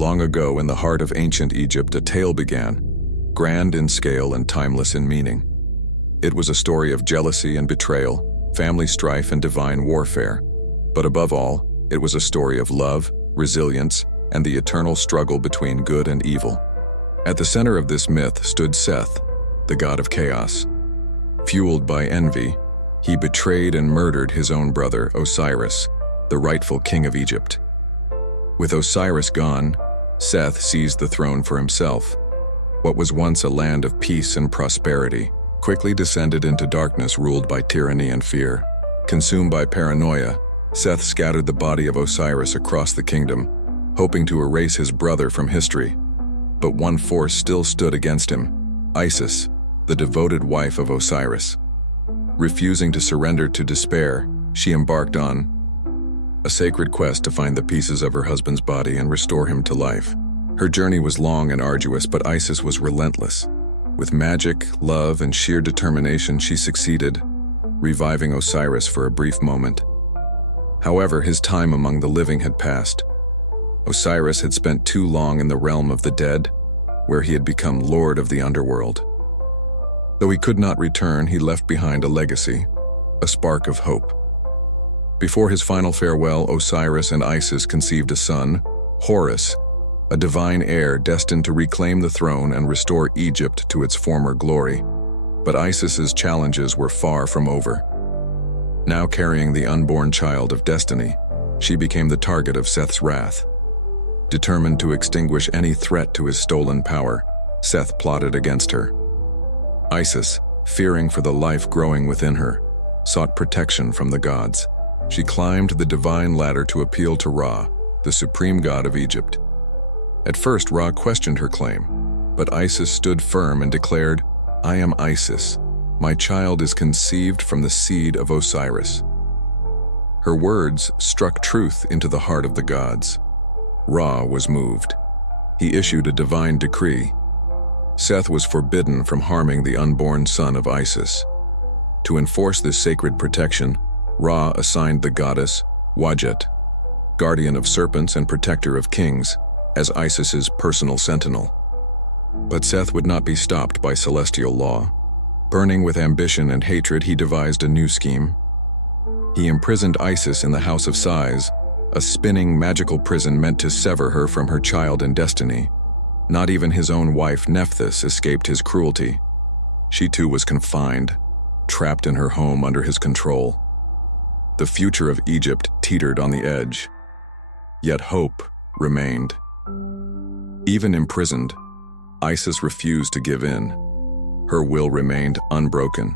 Long ago, in the heart of ancient Egypt, a tale began, grand in scale and timeless in meaning. It was a story of jealousy and betrayal, family strife and divine warfare. But above all, it was a story of love, resilience, and the eternal struggle between good and evil. At the center of this myth stood Seth, the god of chaos. Fueled by envy, he betrayed and murdered his own brother, Osiris, the rightful king of Egypt. With Osiris gone, Seth seized the throne for himself. What was once a land of peace and prosperity quickly descended into darkness ruled by tyranny and fear. Consumed by paranoia, Seth scattered the body of Osiris across the kingdom, hoping to erase his brother from history. But one force still stood against him, Isis, the devoted wife of Osiris. Refusing to surrender to despair, she embarked on a sacred quest to find the pieces of her husband's body and restore him to life. Her journey was long and arduous, but Isis was relentless. With magic, love, and sheer determination, she succeeded, reviving Osiris for a brief moment. However, his time among the living had passed. Osiris had spent too long in the realm of the dead, where he had become lord of the underworld. Though he could not return, he left behind a legacy, a spark of hope. Before his final farewell, Osiris and Isis conceived a son, Horus, a divine heir destined to reclaim the throne and restore Egypt to its former glory. But Isis's challenges were far from over. Now carrying the unborn child of destiny, she became the target of Seth's wrath. Determined to extinguish any threat to his stolen power, Seth plotted against her. Isis, fearing for the life growing within her, sought protection from the gods. She climbed the divine ladder to appeal to Ra, the supreme god of Egypt. At first, Ra questioned her claim, but Isis stood firm and declared, "I am Isis. My child is conceived from the seed of Osiris." Her words struck truth into the heart of the gods. Ra was moved. He issued a divine decree. Seth was forbidden from harming the unborn son of Isis. To enforce this sacred protection, Ra assigned the goddess, Wadjet, guardian of serpents and protector of kings, as Isis's personal sentinel. But Seth would not be stopped by celestial law. Burning with ambition and hatred, he devised a new scheme. He imprisoned Isis in the House of Sighs, a spinning magical prison meant to sever her from her child and destiny. Not even his own wife Nephthys escaped his cruelty. She too was confined, trapped in her home under his control. The future of Egypt teetered on the edge, yet hope remained. Even imprisoned, Isis refused to give in. Her will remained unbroken.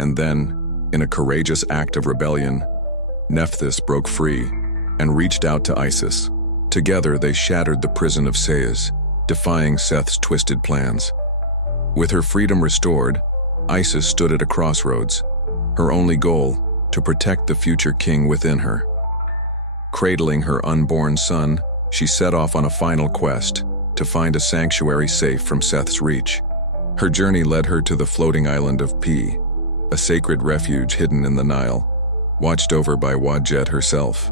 And then, in a courageous act of rebellion, Nephthys broke free and reached out to Isis. Together they shattered the prison of Sais, defying Seth's twisted plans. With her freedom restored, Isis stood at a crossroads, her only goal, to protect the future king within her. Cradling her unborn son, she set off on a final quest to find a sanctuary safe from Seth's reach. Her journey led her to the floating island of Pi, a sacred refuge hidden in the Nile, watched over by Wadjet herself.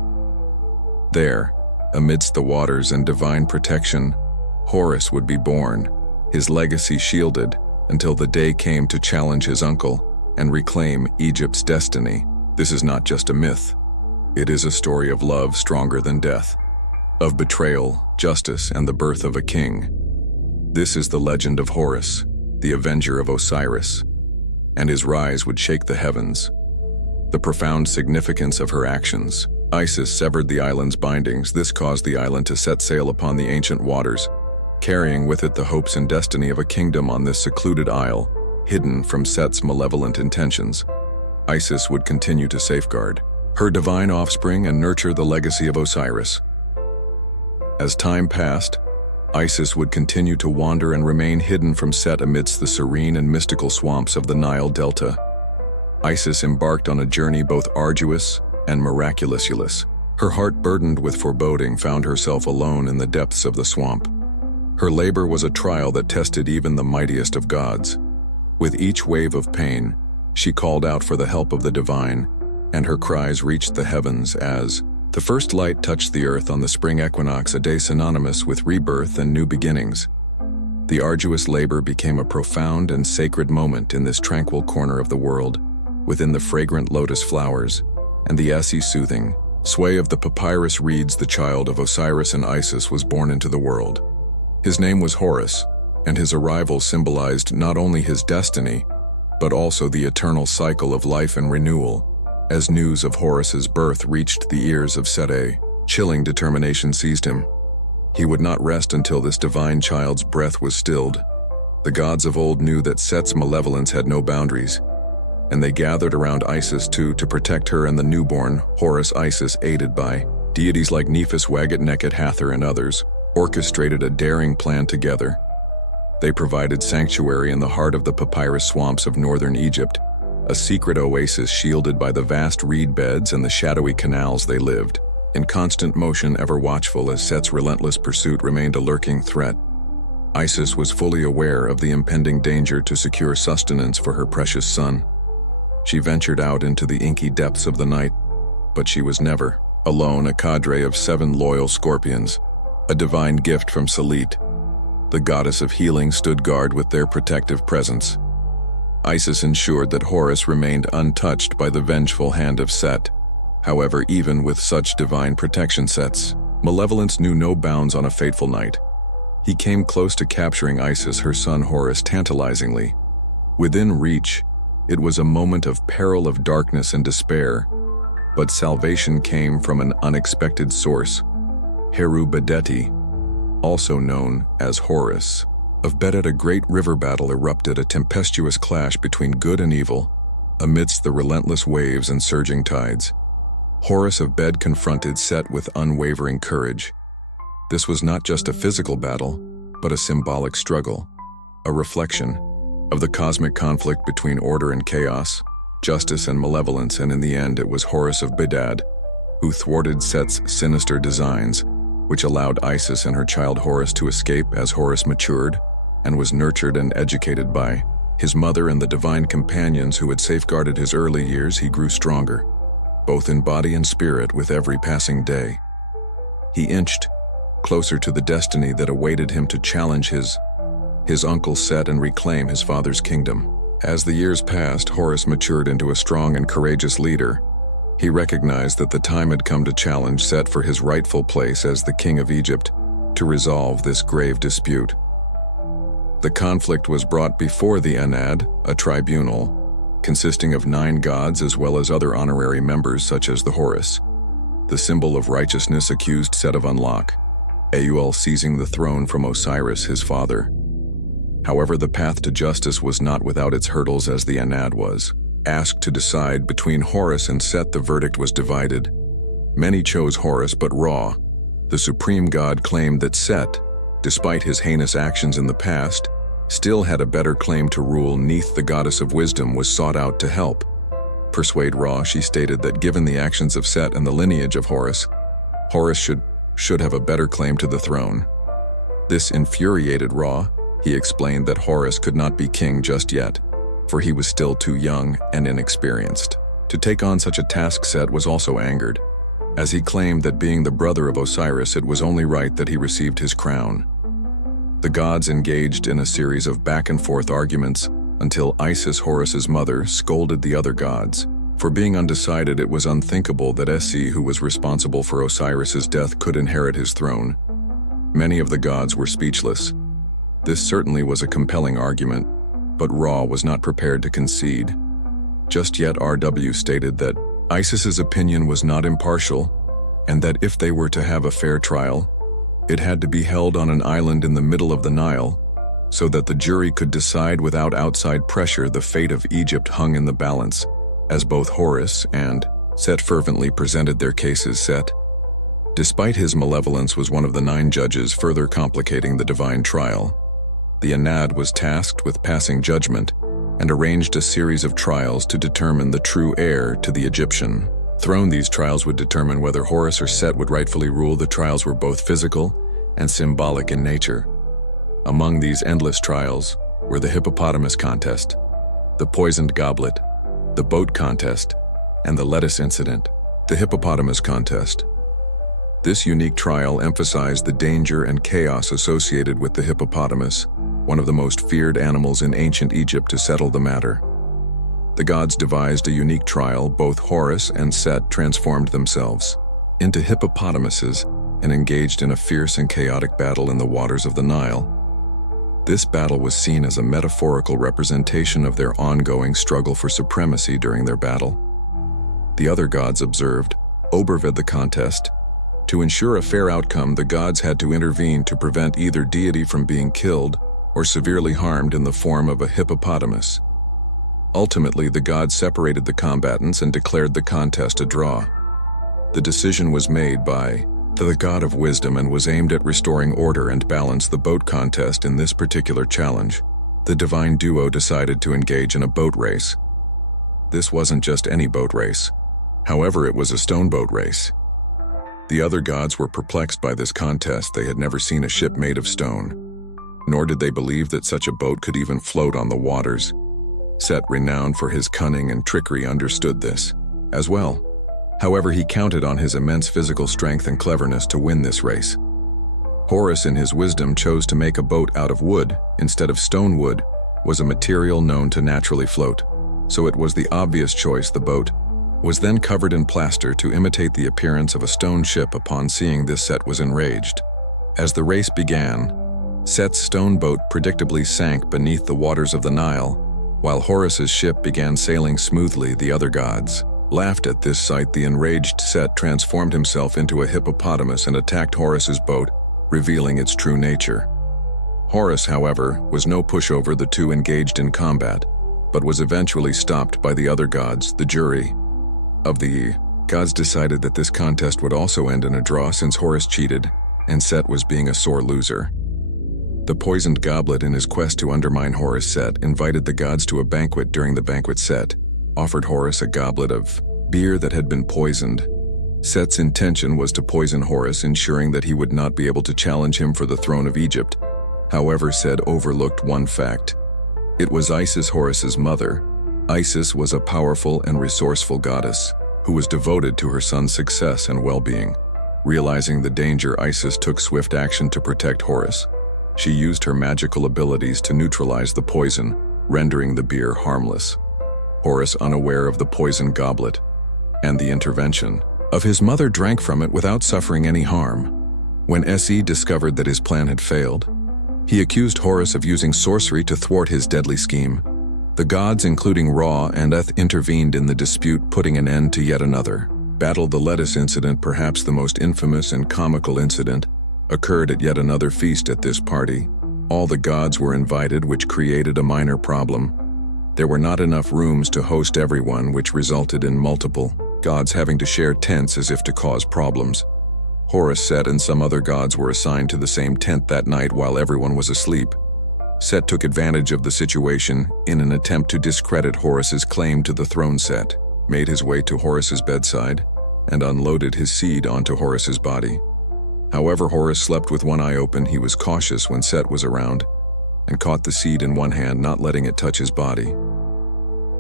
There, amidst the waters and divine protection, Horus would be born, his legacy shielded until the day came to challenge his uncle and reclaim Egypt's destiny. This is not just a myth. It is a story of love stronger than death, of betrayal, justice, and the birth of a king. This is the legend of Horus, the avenger of Osiris, and his rise would shake the heavens. The profound significance of her actions. Isis severed the island's bindings. This caused the island to set sail upon the ancient waters, carrying with it the hopes and destiny of a kingdom on this secluded isle, hidden from Set's malevolent intentions. Isis would continue to safeguard her divine offspring and nurture the legacy of Osiris. As time passed, Isis would continue to wander and remain hidden from Set amidst the serene and mystical swamps of the Nile Delta. Isis embarked on a journey both arduous and miraculous. Her heart burdened with foreboding found herself alone in the depths of the swamp. Her labor was a trial that tested even the mightiest of gods. With each wave of pain, she called out for the help of the divine, and her cries reached the heavens as, The first light touched the earth on the spring equinox, a day synonymous with rebirth and new beginnings. The arduous labor became a profound and sacred moment in this tranquil corner of the world, within the fragrant lotus flowers and the soothing sway of the papyrus reeds. The child of Osiris and Isis was born into the world. His name was Horus, and his arrival symbolized not only his destiny, but also the eternal cycle of life and renewal. As news of Horus's birth reached the ears of Set, chilling determination seized him. He would not rest until this divine child's breath was stilled. The gods of old knew that Set's malevolence had no boundaries, and they gathered around Isis to protect her and the newborn. Horus Isis, aided by deities like Nephis, Wagat, Nekhet, Hathor, and others, orchestrated a daring plan together. They provided sanctuary in the heart of the papyrus swamps of northern Egypt, a secret oasis shielded by the vast reed beds and the shadowy canals. They lived in constant motion, ever watchful as Set's relentless pursuit remained a lurking threat. Isis was fully aware of the impending danger to secure sustenance for her precious son. She ventured out into the inky depths of the night, but she was never alone. A cadre of 7 loyal scorpions, a divine gift from Selit, the goddess of healing, stood guard with their protective presence. Isis ensured that Horus remained untouched by the vengeful hand of Set. However, even with such divine protection, Set's malevolence knew no bounds. On a fateful night, he came close to capturing Isis, her son Horus, tantalizingly. Within reach, it was a moment of peril, of darkness and despair, but salvation came from an unexpected source. Heru Bedeti, also known as Horus of Bedet, a great river battle erupted, a tempestuous clash between good and evil, amidst the relentless waves and surging tides. Horus of Bed confronted Set with unwavering courage. This was not just a physical battle, but a symbolic struggle, a reflection of the cosmic conflict between order and chaos, justice and malevolence. And in the end, it was Horus of Bedad who thwarted Set's sinister designs, which allowed Isis and her child Horus to escape. As Horus matured and was nurtured and educated by his mother and the divine companions who had safeguarded his early years, he grew stronger, both in body and spirit. With every passing day, he inched closer to the destiny that awaited him to challenge his uncle Set and reclaim his father's kingdom. As the years passed, Horus matured into a strong and courageous leader. He recognized that the time had come to challenge Set for his rightful place as the king of Egypt, to resolve this grave dispute. The conflict was brought before the Enad, a tribunal consisting of 9 gods as well as other honorary members such as the Horus. The symbol of righteousness accused Set of unlock, Aul seizing the throne from Osiris, his father. However, the path to justice was not without its hurdles. As the Enad was asked to decide between Horus and Set, the verdict was divided. Many chose Horus, but Ra, the supreme god, claimed that Set, despite his heinous actions in the past, still had a better claim to rule. Neith, the goddess of wisdom, was sought out to help persuade Ra. She stated that given the actions of Set and the lineage of Horus, Horus should have a better claim to the throne. This infuriated Ra. He explained that Horus could not be king just yet, for he was still too young and inexperienced to take on such a task. Set was also angered, as he claimed that being the brother of Osiris, it was only right that he received his crown. The gods engaged in a series of back-and-forth arguments until Isis, Horus's mother, scolded the other gods for being undecided. It was unthinkable that Esi, who was responsible for Osiris's death, could inherit his throne. Many of the gods were speechless. This certainly was a compelling argument, but Ra was not prepared to concede. Just yet, RW stated that Isis's opinion was not impartial, and that if they were to have a fair trial, it had to be held on an island in the middle of the Nile, so that the jury could decide without outside pressure. The fate of Egypt hung in the balance, as both Horus and Set fervently presented their cases. Set, despite his malevolence, was one of the 9 judges, further complicating the divine trial. The Enad was tasked with passing judgment and arranged a series of trials to determine the true heir to the Egyptian throne. These trials would determine whether Horus or Set would rightfully rule. The trials were both physical and symbolic in nature. Among these endless trials were the hippopotamus contest, the poisoned goblet, the boat contest, and the lettuce incident. The hippopotamus contest This unique trial emphasized the danger and chaos associated with the hippopotamus, one of the most feared animals in ancient Egypt, to settle the matter. The gods devised a unique trial. Both Horus and Set transformed themselves into hippopotamuses and engaged in a fierce and chaotic battle in the waters of the Nile. This battle was seen as a metaphorical representation of their ongoing struggle for supremacy during their battle. The other gods observed, overviewed the contest. To ensure a fair outcome, the gods had to intervene to prevent either deity from being killed or severely harmed in the form of a hippopotamus. Ultimately, the gods separated the combatants and declared the contest a draw. The decision was made by the god of wisdom and was aimed at restoring order and balance the boat contest. In this particular challenge, the divine duo decided to engage in a boat race. This wasn't just any boat race. However, it was a stone boat race. The other gods were perplexed by this contest. They had never seen a ship made of stone, nor did they believe that such a boat could even float on the waters. Set, renowned for his cunning and trickery, understood this as well. However, he counted on his immense physical strength and cleverness to win this race. Horus, in his wisdom, chose to make a boat out of wood instead of stone. Wood was a material known to naturally float, so it was the obvious choice. The boat was then covered in plaster to imitate the appearance of a stone ship. Upon seeing this, Set was enraged. As the race began, Set's stone boat predictably sank beneath the waters of the Nile, while Horus's ship began sailing smoothly. The other gods laughed at this sight. The enraged Set transformed himself into a hippopotamus and attacked Horus's boat, revealing its true nature. Horus, however, was no pushover. The two engaged in combat, but was eventually stopped by the other gods. The jury of the gods decided that this contest would also end in a draw since Horus cheated and Set was being a sore loser. The poisoned goblet, in his quest to undermine Horus, Set invited the gods to a banquet. During the banquet, Set offered Horus a goblet of beer that had been poisoned. Set's intention was to poison Horus, ensuring that he would not be able to challenge him for the throne of Egypt. However, Set overlooked one fact. It was Isis, Horus's mother. Isis was a powerful and resourceful goddess who was devoted to her son's success and well-being. Realizing the danger, Isis took swift action to protect Horus. She used her magical abilities to neutralize the poison, rendering the beer harmless. Horus, unaware of the poison goblet and the intervention of his mother, drank from it without suffering any harm. When Se discovered that his plan had failed, he accused Horus of using sorcery to thwart his deadly scheme. The gods, including Ra and Eth, intervened in the dispute, putting an end to yet another battle. The lettuce incident, perhaps the most infamous and comical incident, occurred at yet another feast. At this party, all the gods were invited, which created a minor problem. There were not enough rooms to host everyone, which resulted in multiple gods having to share tents as if to cause problems. Horus, Set, and some other gods were assigned to the same tent that night while everyone was asleep. Set took advantage of the situation. In an attempt to discredit Horus's claim to the throne, Set made his way to Horus's bedside and unloaded his seed onto Horus's body. However, Horus slept with one eye open. He was cautious when Set was around and caught the seed in one hand, not letting it touch his body.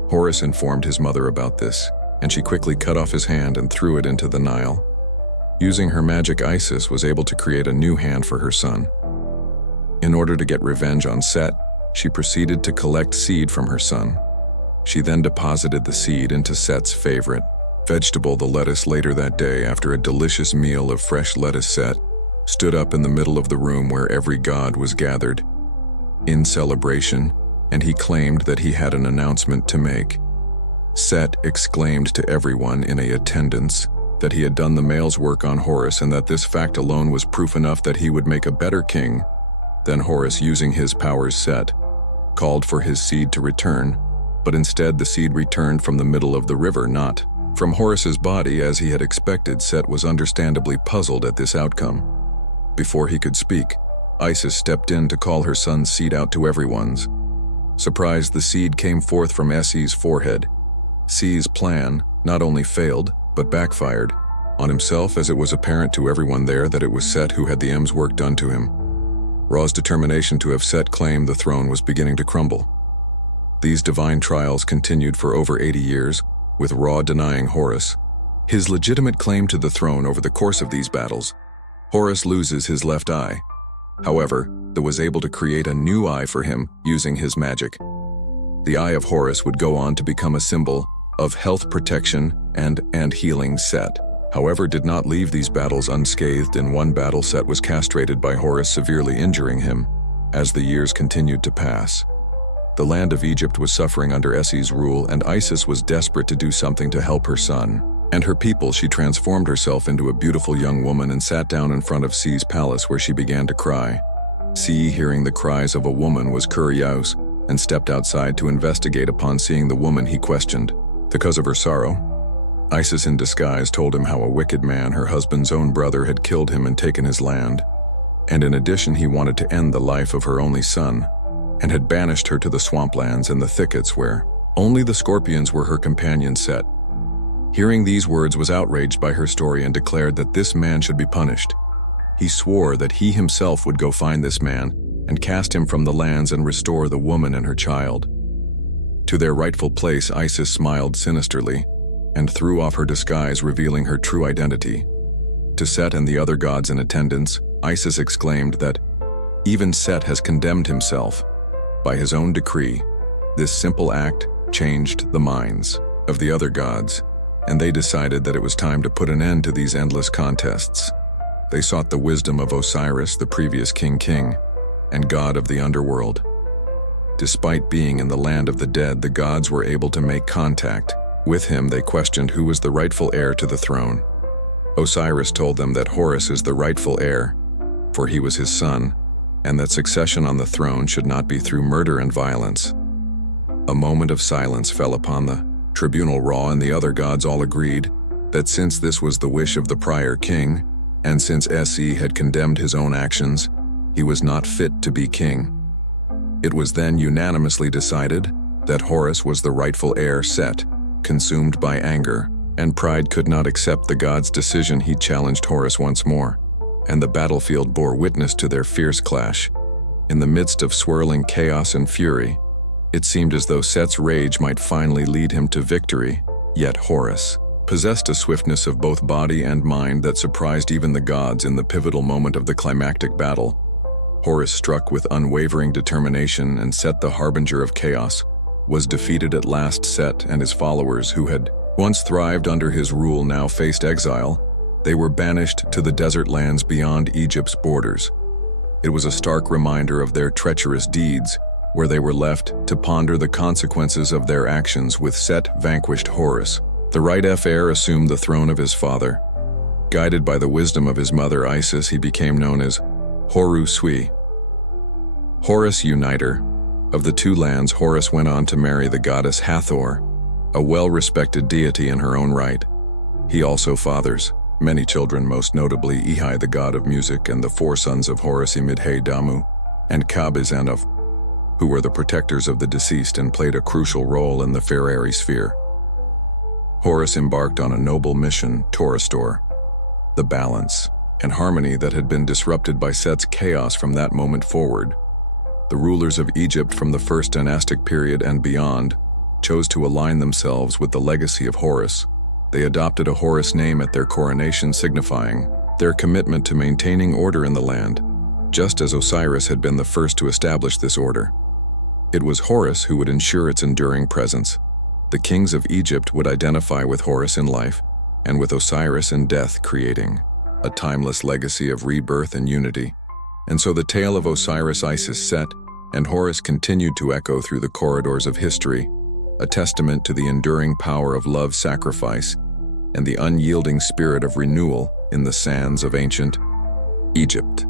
Horus informed his mother about this, and she quickly cut off his hand and threw it into the Nile. Using her magic, Isis was able to create a new hand for her son. In order to get revenge on Set, she proceeded to collect seed from her son. She then deposited the seed into Set's favorite vegetable, the lettuce. Later that day, after a delicious meal of fresh lettuce, Set stood up in the middle of the room where every god was gathered in celebration, and he claimed that he had an announcement to make. Set exclaimed to everyone in attendance that he had done the male's work on Horus and that this fact alone was proof enough that he would make a better king than Horus. Using his powers, Set called for his seed to return, but instead the seed returned from the middle of the river, not from Horus's body as he had expected. Set was understandably puzzled at this outcome. Before he could speak, Isis stepped in to call her son's seed out to everyone's. Surprised, the seed came forth from Se's forehead. Se's plan not only failed, but backfired on himself, as it was apparent to everyone there that it was Set who had the M's work done to him. Ra's determination to have Set claim the throne was beginning to crumble. These divine trials continued for over 80 years, with Ra denying Horus His legitimate claim to the throne over the course of these battles, Horus loses his left eye. However, he was able to create a new eye for him using his magic. The Eye of Horus would go on to become a symbol of health protection and healing. Set, however, did not leave these battles unscathed. In one battle, Set was castrated by Horus, severely injuring him. As the years continued to pass, the land of Egypt was suffering under Esi's rule, and Isis was desperate to do something to help her son and her people. She transformed herself into a beautiful young woman and sat down in front of Si's palace, where she began to cry. Si, hearing the cries of a woman, was curious and stepped outside to investigate. Upon seeing the woman, he questioned the cause of her sorrow. Isis, in disguise, told him how a wicked man, her husband's own brother, had killed him and taken his land, and in addition he wanted to end the life of her only son, and had banished her to the swamplands and the thickets where only the scorpions were her companions. Set, hearing these words, was outraged by her story and declared that this man should be punished. He swore that he himself would go find this man and cast him from the lands and restore the woman and her child to their rightful place. Isis smiled sinisterly and threw off her disguise, revealing her true identity. To Set and the other gods in attendance, Isis exclaimed that even Set has condemned himself by his own decree. This simple act changed the minds of the other gods, and they decided that it was time to put an end to these endless contests. They sought the wisdom of Osiris, the previous king and god of the underworld. Despite being in the land of the dead, the gods were able to make contact with him. They questioned who was the rightful heir to the throne. Osiris told them that Horus is the rightful heir, for he was his son, and that succession on the throne should not be through murder and violence. A moment of silence fell upon the tribunal. Ra and the other gods all agreed that since this was the wish of the prior king, and since Se had condemned his own actions, he was not fit to be king. It was then unanimously decided that Horus was the rightful heir. Set, consumed by anger and pride, could not accept the god's decision. He challenged Horus once more, and the battlefield bore witness to their fierce clash. In the midst of swirling chaos and fury, it seemed as though Set's rage might finally lead him to victory. Yet Horus possessed a swiftness of both body and mind that surprised even the gods. In the pivotal moment of the climactic battle, Horus struck with unwavering determination, and Set, the harbinger of chaos, was defeated at last. Set and his followers, who had once thrived under his rule, now faced exile. They were banished to the desert lands beyond Egypt's borders. It was a stark reminder of their treacherous deeds, where they were left to ponder the consequences of their actions. With Set vanquished, Horus, the rightful heir, assumed the throne of his father. Guided by the wisdom of his mother Isis, he became known as Horus, Horus Uniter. Of the two lands, Horus went on to marry the goddess Hathor, a well-respected deity in her own right. He also fathers many children, most notably Ehi, the god of music, and the four sons of Horus, Imidhe, Damu, and Kabizanov, who were the protectors of the deceased and played a crucial role in the Ferrari sphere. Horus embarked on a noble mission to restore the balance and harmony that had been disrupted by Set's chaos. From that moment forward, the rulers of Egypt from the first dynastic period and beyond chose to align themselves with the legacy of Horus. They adopted a Horus name at their coronation, signifying their commitment to maintaining order in the land, just as Osiris had been the first to establish this order. It was Horus who would ensure its enduring presence. The kings of Egypt would identify with Horus in life and with Osiris in death, creating a timeless legacy of rebirth and unity. And so the tale of Osiris, Isis, Set, and Horus continued to echo through the corridors of history, a testament to the enduring power of love, sacrifice, and the unyielding spirit of renewal in the sands of ancient Egypt.